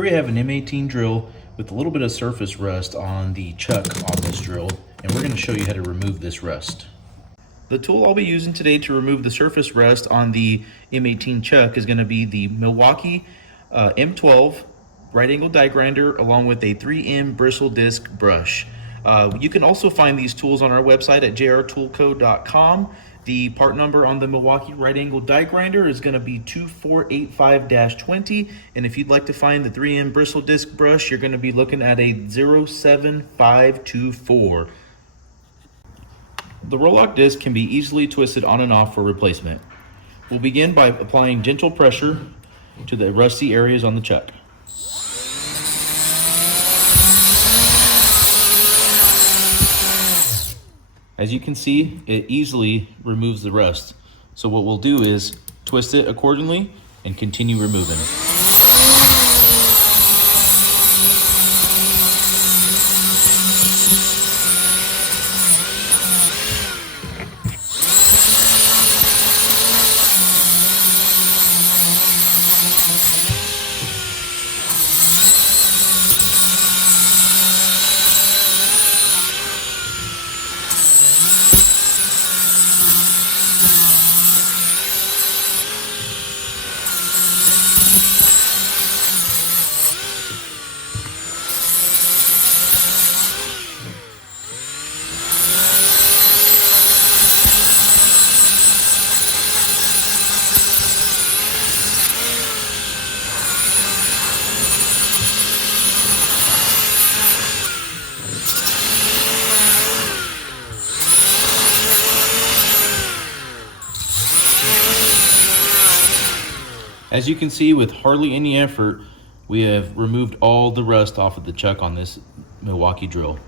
Here we have an M18 drill with a little bit of surface rust on the chuck on this drill, and we're going to show you how to remove this rust. The tool I'll be using today to remove the surface rust on the M18 chuck is going to be the Milwaukee M12 right angle die grinder along with a 3M bristle disc brush. You can also find these tools on our website at jrtoolco.com. The part number on the Milwaukee right angle die grinder is going to be 2485-20, and if you'd like to find the 3M bristle disc brush, you're going to be looking at a 07524. The roll-lock disc can be easily twisted on and off for replacement. We'll begin by applying gentle pressure to the rusty areas on the chuck. As you can see, it easily removes the rust. So what we'll do is twist it accordingly and continue removing it. As you can see, with hardly any effort, we have removed all the rust off of the chuck on this Milwaukee drill.